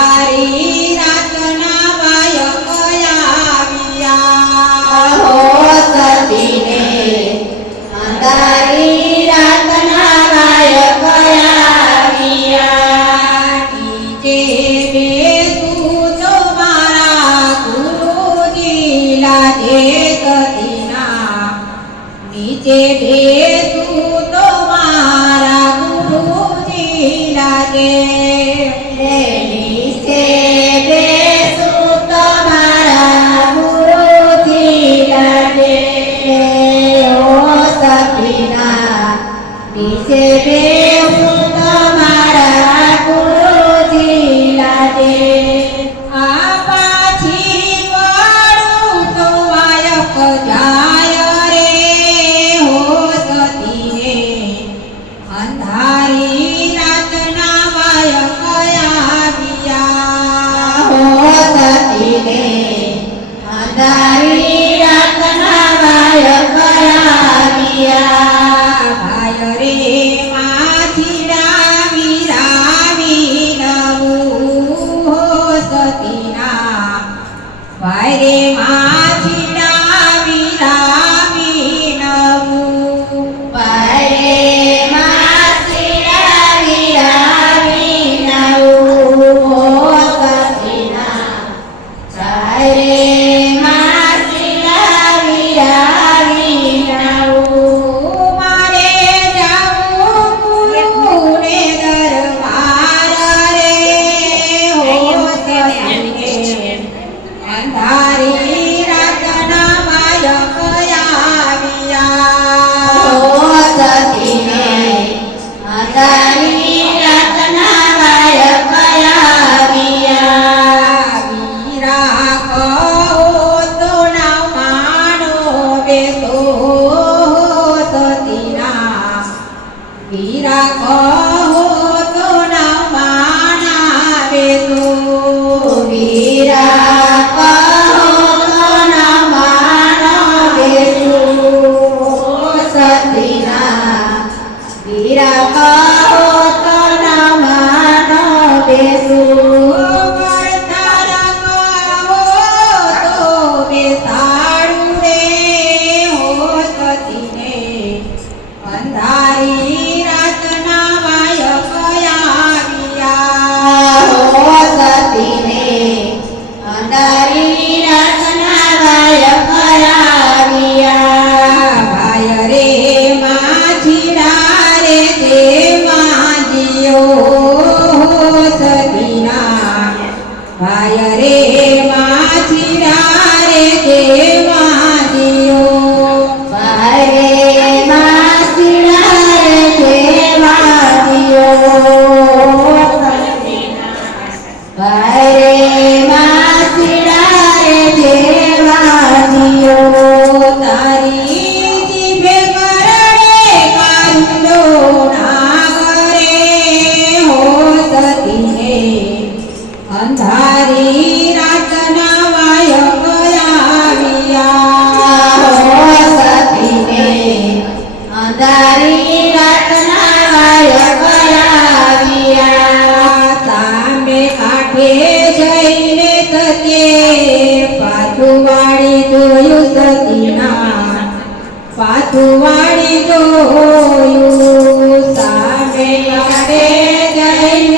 i હીરા કહો તો ના બેસું સખીના ભાઈ રે. અંધારી રાતના વાયક અંધારી રાતના વાયક આવ્યા. સામે કાંઠે જઈને તકે પાછું વાળી જોયું સતીના. પાછું વાળી જોયું સામે કાંઠે જઈને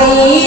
Maria.